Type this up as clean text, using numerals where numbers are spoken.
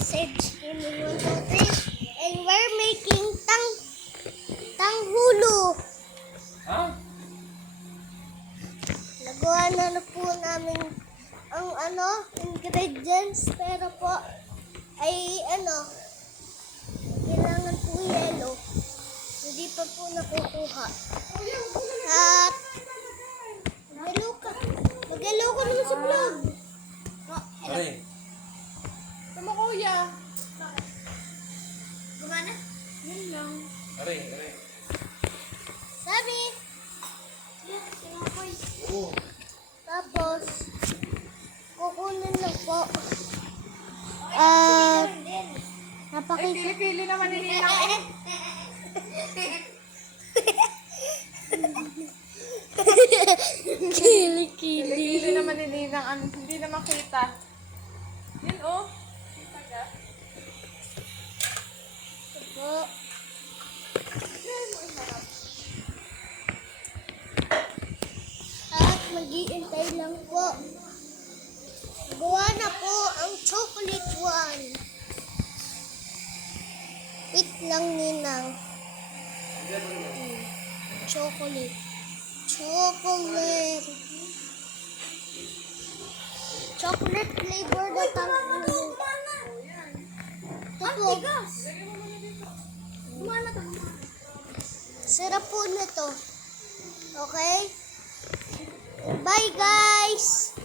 message in 1, 2, 3. And we're making tanghulo. Ha? Nagawa na po namin ang ingredients, pero po ay kailangan po yelo. Hindi pa po nakukuha. At mag-hello ka naman sa vlog. Aray. Tama kuya. Gumana? Yun lang. Aray, aray. Sabi. Oo. Tapos, kukunin lang po. Ay, Napakita. kili-kili naman ni Ninang. Kili-kili. Kili-kili naman ni Ninang. Hindi na makita. Yun oh. Kita ka? Ito po. At mag-iintay lang po. Gawa na po ang chocolate one. Wait lang, Ninang. Chocolate. Chocolate. Chocolate flavor na tanggulo. Ito po. Sarap po nito. Okay? Bye, guys!